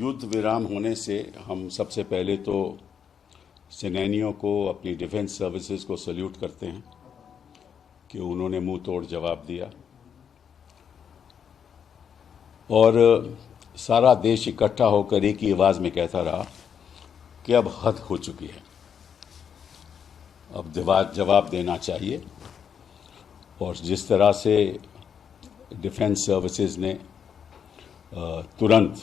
युद्ध विराम होने से हम सबसे पहले तो सेनानियों को, अपनी डिफेंस सर्विसेज को सल्यूट करते हैं कि उन्होंने मुंह तोड़ जवाब दिया और सारा देश इकट्ठा होकर एक ही आवाज़ में कहता रहा कि अब हद हो चुकी है, अब जवाब देना चाहिए। और जिस तरह से डिफेंस सर्विसेज ने तुरंत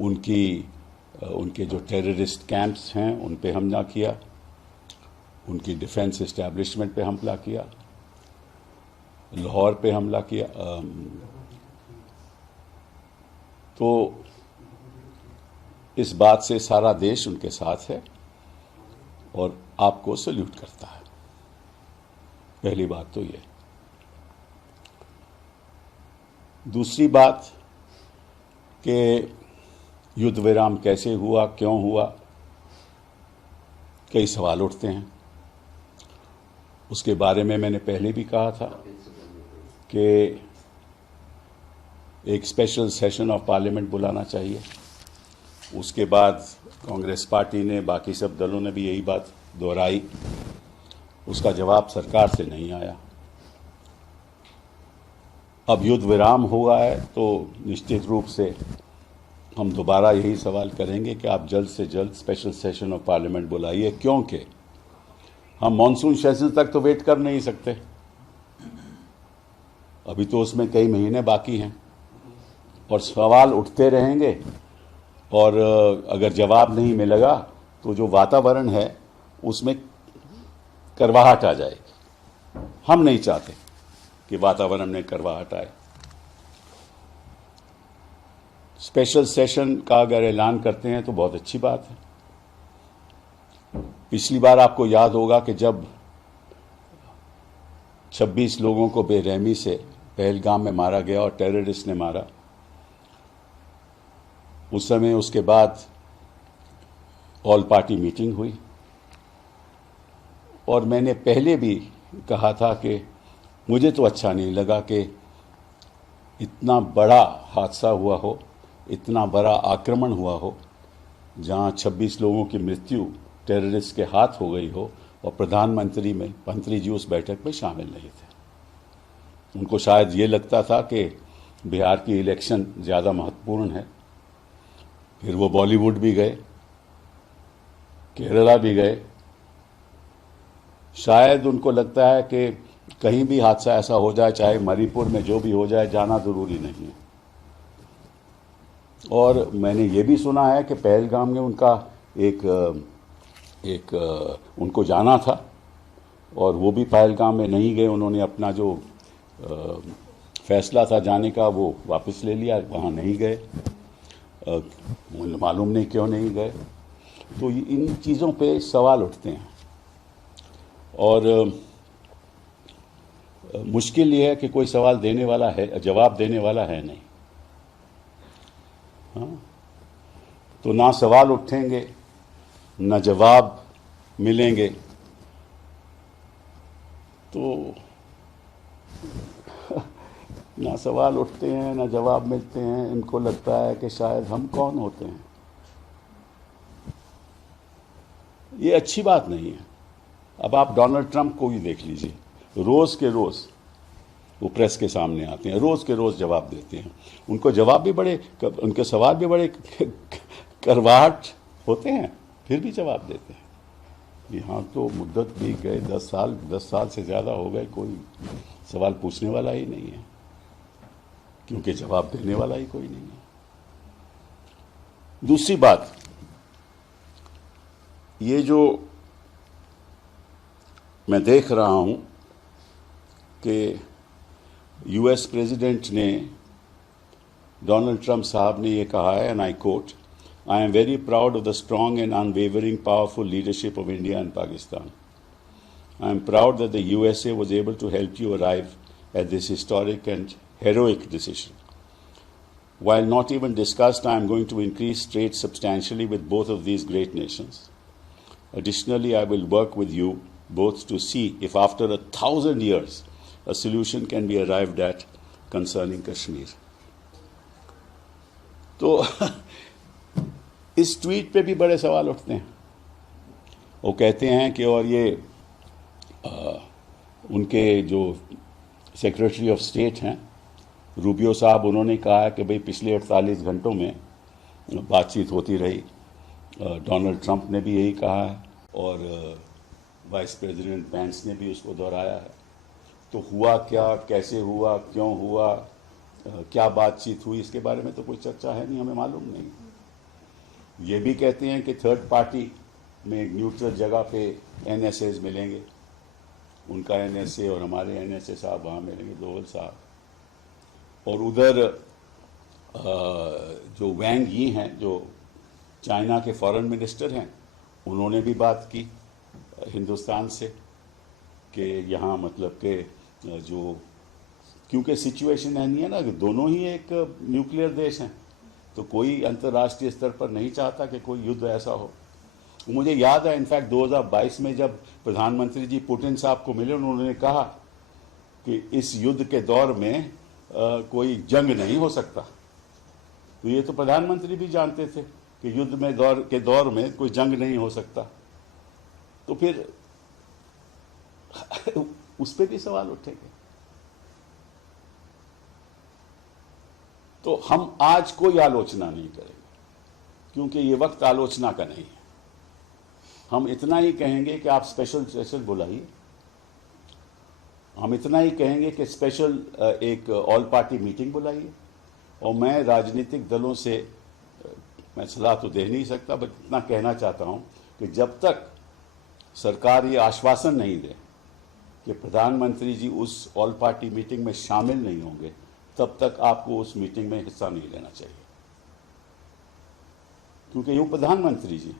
उनके जो टेररिस्ट कैंप्स हैं उन पे हमला किया, उनकी डिफेंस इस्टेब्लिशमेंट पे हमला किया, लाहौर पे हमला किया, तो इस बात से सारा देश उनके साथ है और आपको सल्यूट करता है। पहली बात तो ये। दूसरी बात कि युद्ध विराम कैसे हुआ, क्यों हुआ, कई सवाल उठते हैं। उसके बारे में मैंने पहले भी कहा था कि एक स्पेशल सेशन ऑफ पार्लियामेंट बुलाना चाहिए। उसके बाद कांग्रेस पार्टी ने, बाकी सब दलों ने भी यही बात दोहराई। उसका जवाब सरकार से नहीं आया। अब युद्ध विराम हुआ है तो निश्चित रूप से हम दोबारा यही सवाल करेंगे कि आप जल्द से जल्द स्पेशल सेशन ऑफ पार्लियामेंट बुलाइए, क्योंकि हम मॉनसून सेशन तक तो वेट कर नहीं सकते। अभी तो उसमें कई महीने बाकी हैं और सवाल उठते रहेंगे और अगर जवाब नहीं मिलेगा तो जो वातावरण है उसमें करवाहट आ जाएगी। हम नहीं चाहते कि वातावरण में करवाहट आए। स्पेशल सेशन का अगर ऐलान करते हैं तो बहुत अच्छी बात है। पिछली बार आपको याद होगा कि जब 26 लोगों को बेरहमी से पहलगाम में मारा गया और टेररिस्ट ने मारा, उस समय उसके बाद ऑल पार्टी मीटिंग हुई और मैंने पहले भी कहा था कि मुझे तो अच्छा नहीं लगा कि इतना बड़ा हादसा हुआ हो, इतना बड़ा आक्रमण हुआ हो, जहां 26 लोगों की मृत्यु टेररिस्ट के हाथ हो गई हो और मंत्री जी उस बैठक में शामिल नहीं थे। उनको शायद ये लगता था कि बिहार की इलेक्शन ज़्यादा महत्वपूर्ण है। फिर वो बॉलीवुड भी गए, केरला भी गए। शायद उनको लगता है कि कहीं भी हादसा ऐसा हो जाए, चाहे मणिपुर में जो भी हो जाए, जाना ज़रूरी नहीं है। और मैंने ये भी सुना है कि पहलगाम में उनका उनको जाना था और वो भी पहलगाम में नहीं गए। उन्होंने अपना जो फैसला था जाने का वो वापस ले लिया, वहाँ नहीं गए। मालूम नहीं क्यों नहीं गए। तो इन चीज़ों पे सवाल उठते हैं और मुश्किल ये है कि कोई सवाल देने वाला है, जवाब देने वाला है नहीं। हाँ? तो ना सवाल उठेंगे ना जवाब मिलेंगे, तो ना सवाल उठते हैं ना जवाब मिलते हैं। इनको लगता है कि शायद हम कौन होते हैं। ये अच्छी बात नहीं है। अब आप डोनाल्ड ट्रंप को ही देख लीजिए, रोज़ के रोज़ वो प्रेस के सामने आते हैं, रोज़ के रोज़ जवाब देते हैं। उनको जवाब भी उनके सवाल भी बड़े करवाहट होते हैं, फिर भी जवाब देते हैं। यहाँ तो मुद्दत भी गए 10 साल से ज़्यादा हो गए, कोई सवाल पूछने वाला ही नहीं है, क्योंकि जवाब देने वाला ही कोई नहीं है। दूसरी बात, ये जो मैं देख रहा हूं कि यूएस प्रेसिडेंट ने, डोनाल्ड ट्रंप साहब ने ये कहा है, and I quote, I am very proud of the strong and unwavering powerful leadership of India and Pakistan. I am proud that the USA was able to help you arrive at this historic and heroic decision. While not even discussed, I am going to increase trade substantially with both of these great nations. Additionally, I will work with you both to see if after 1,000 years a solution can be arrived at concerning Kashmir. तो इस tweet पे भी बड़े सवाल उठते हैं। वो कहते हैं कि और ये उनके जो सेक्रेटरी ऑफ स्टेट हैं रूबियो साहब, उन्होंने कहा कि भाई पिछले 48 घंटों में बातचीत होती रही। डोनाल्ड ट्रंप ने भी यही कहा है और वाइस प्रेसिडेंट पेंस ने भी उसको दोहराया है। तो हुआ क्या, कैसे हुआ, क्यों हुआ, क्या बातचीत हुई, इसके बारे में तो कोई चर्चा है नहीं, हमें मालूम नहीं। ये भी कहते हैं कि थर्ड पार्टी में एक न्यूट्रल जगह पे एनएसएज मिलेंगे, उनका एनएसए और हमारे एनएसए साहब वहाँ मिलेंगे, दोवल साहब। और उधर जो वैंग यी हैं, जो चाइना के फॉरेन मिनिस्टर हैं, उन्होंने भी बात की हिंदुस्तान से कि यहाँ मतलब कि जो, क्योंकि सिचुएशन है नहीं है ना कि दोनों ही एक न्यूक्लियर देश हैं, तो कोई अंतर्राष्ट्रीय स्तर पर नहीं चाहता कि कोई युद्ध ऐसा हो। मुझे याद है इनफैक्ट 2022 में जब प्रधानमंत्री जी पुतिन साहब को मिले, उन्होंने कहा कि इस युद्ध के दौर में कोई जंग नहीं हो सकता। तो ये तो प्रधानमंत्री भी जानते थे कि युद्ध में दौर में कोई जंग नहीं हो सकता। तो फिर उस पर भी सवाल उठेंगे। तो हम आज कोई आलोचना नहीं करेंगे क्योंकि ये वक्त आलोचना का नहीं है। हम इतना ही कहेंगे कि आप स्पेशल सेशन बुलाइए, हम इतना ही कहेंगे कि स्पेशल एक ऑल पार्टी मीटिंग बुलाइए। और मैं राजनीतिक दलों से मैं सलाह तो दे नहीं सकता, बट इतना कहना चाहता हूं कि जब तक सरकार ये आश्वासन नहीं दे कि प्रधानमंत्री जी उस ऑल पार्टी मीटिंग में शामिल नहीं होंगे, तब तक आपको उस मीटिंग में हिस्सा नहीं लेना चाहिए। क्योंकि ये प्रधानमंत्री जी,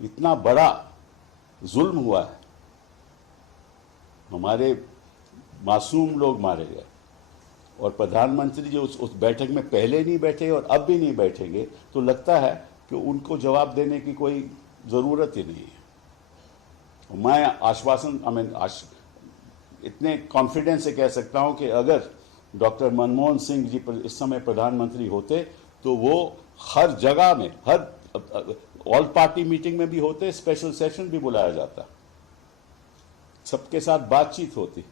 इतना बड़ा जुल्म हुआ है, हमारे मासूम लोग मारे गए, और प्रधानमंत्री जी उस बैठक में पहले नहीं बैठे और अब भी नहीं बैठेंगे, तो लगता है कि उनको जवाब देने की कोई ज़रूरत ही नहीं है। मैं आश्वासन इतने कॉन्फिडेंस से कह सकता हूं कि अगर डॉक्टर मनमोहन सिंह जी इस समय प्रधानमंत्री होते तो वो हर जगह में, हर ऑल पार्टी मीटिंग में भी होते, स्पेशल सेशन भी बुलाया जाता, सबके साथ बातचीत होती।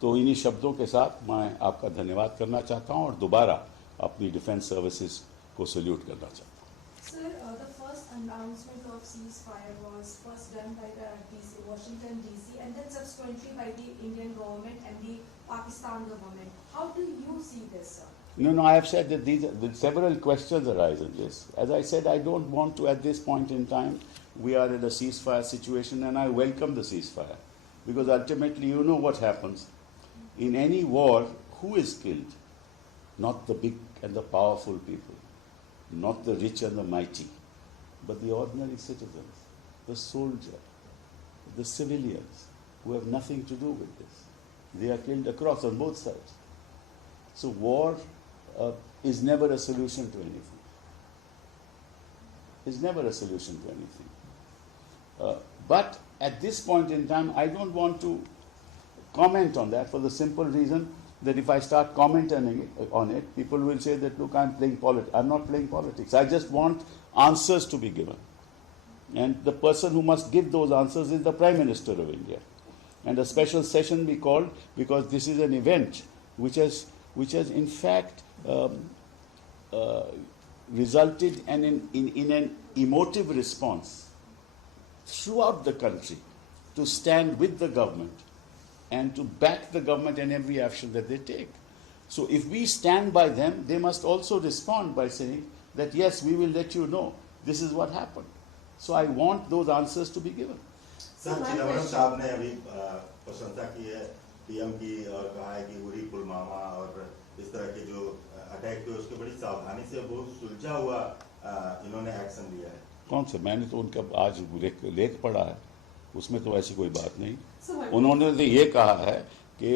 तो इन्हीं शब्दों के साथ मैं आपका धन्यवाद करना चाहता हूं और दोबारा अपनी डिफेंस सर्विसेज को सल्यूट करना चाहता हूं। Sir, the first announcement of ceasefire was first done by the DC, Washington DC, and then subsequently by the Indian government and the Pakistan government. How do you see this, sir? No, I have said that several questions arise in this. As I said, I don't want to, at this point in time, we are in a ceasefire situation, and I welcome the ceasefire. Because ultimately, you know what happens. In any war, who is killed? Not the big and the powerful people, not the rich and the mighty, but the ordinary citizens, the soldier, the civilians, who have nothing to do with this. They are killed across on both sides. So war is never a solution to anything. Is never a solution to anything. But at this point in time, I don't want to comment on that for the simple reason that if I start commenting on it, people will say that, look, I'm playing politics. I'm not playing politics. I just want answers to be given. And the person who must give those answers is the Prime Minister of India. And a special session be called because this is an event which has in fact resulted in an emotive response throughout the country to stand with the government and to back the government in every action that they take. So if we stand by them, they must also respond by saying that, yes, we will let you know this is what happened. So I want those answers to be given. Sir, Chidambaram साहब ने अभी प्रशंसा की है PM की और कहा है कि उरी पुलवामा और इस तरह के जो अटैक हुए उसके बड़ी सावधानी से बहुत सुलझा हुआ इन्होंने एक्शन लिया है। कौन से? मैंने तो उनका आज लेख पढ़ा है, उसमें तो ऐसी कोई बात नहीं। उन्होंने तो ये कहा है कि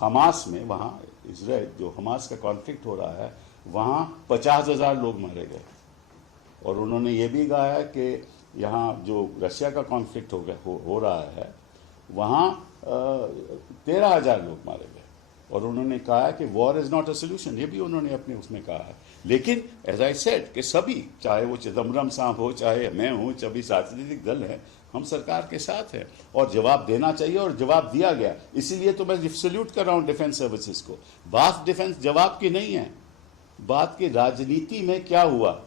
हमास में, वहाँ इजराइल जो हमास का कॉन्फ्लिक्ट हो रहा है, वहाँ 50,000 लोग मारे गए। और उन्होंने ये भी कहा है कि यहाँ जो रशिया का कॉन्फ्लिक्ट हो रहा है, वहाँ 13,000 लोग मारे गए। और उन्होंने कहा कि war is not a solution, ये भी उन्होंने अपने उसमें कहा है। लेकिन एज आई सेड कि सभी, चाहे वो चिदम्बरम साहब हो, चाहे मैं हूँ, सभी राजनीतिक दल हैं, हम सरकार के साथ हैं और जवाब देना चाहिए और जवाब दिया गया। इसीलिए तो मैं सल्यूट कर रहा हूँ डिफेंस सर्विसेज को। बात डिफेंस जवाब की नहीं है, बात की राजनीति में क्या हुआ,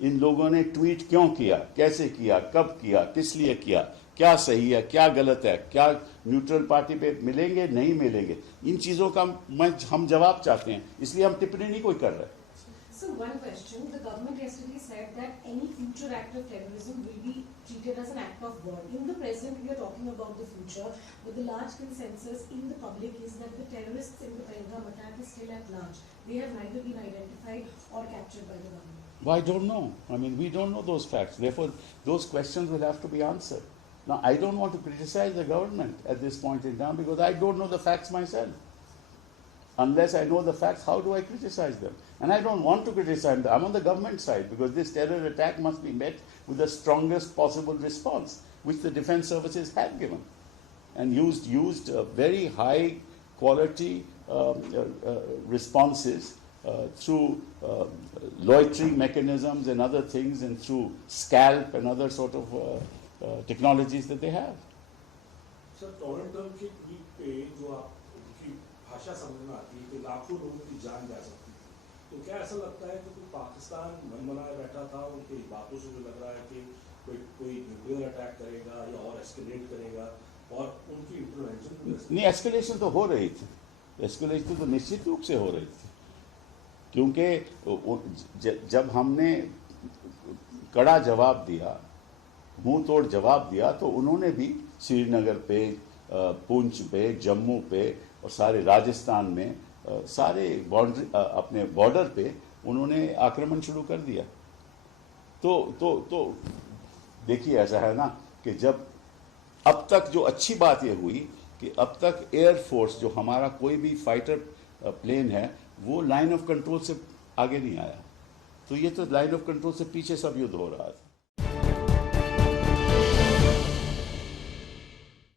इन लोगों ने ट्वीट क्यों किया, कैसे किया, कब किया, किस लिए किया, क्या सही है, क्या गलत है, क्या न्यूट्रल पार्टी पे मिलेंगे, नहीं मिलेंगे, इन चीज़ों का हम जवाब चाहते हैं, इसलिए हम टिप्पणी नहीं कोई कर रहे। So one question, the government yesterday said that any future act of terrorism will be treated as an act of war. In the present, we are talking about the future, but the large consensus in the public is that the terrorists in the Pahalgam attack is still at large. They have neither been identified or captured by the government. Well, I don't know. I mean, we don't know those facts. Therefore, those questions will have to be answered. Now, I don't want to criticize the government at this point in time because I don't know the facts myself. Unless I know the facts, how do I criticize them? And I don't want to criticize them. I'm on the government side because this terror attack must be met with the strongest possible response, which the defense services have given, and used very high quality responses through loitering mechanisms and other things, and through scalp and other sort of technologies that they have. Sir, Toronto के tweet पे जो आपकी भाषा समझ में आती है कि लाखों लोगों की जान जा सकती थी, तो क्या ऐसा लगता है कि पाकिस्तान मन बनाए बैठा था? उनकी बातों से जो लग रहा है कि कोई न्यूक्लियर अटैक करेगा या और एस्केलेट करेगा, और उनकी इंटरवेंशन नहीं, एस्केलेशन तो हो रही थी, एस्केलेशन तो निश्चित रूप से हो रही थी, क्योंकि जब हमने कड़ा जवाब दिया, मुंह तोड़ जवाब दिया, तो उन्होंने भी श्रीनगर पे, पुंछ पे, जम्मू पे और सारे राजस्थान में, सारे बाउंड्री, अपने बॉर्डर पे उन्होंने आक्रमण शुरू कर दिया। तो देखिए, ऐसा है ना कि जब अब तक जो अच्छी बात ये हुई कि अब तक एयरफोर्स, जो हमारा कोई भी फाइटर प्लेन है, वो लाइन ऑफ कंट्रोल से आगे नहीं आया, तो ये तो लाइन ऑफ कंट्रोल से पीछे सब युद्ध हो रहा था।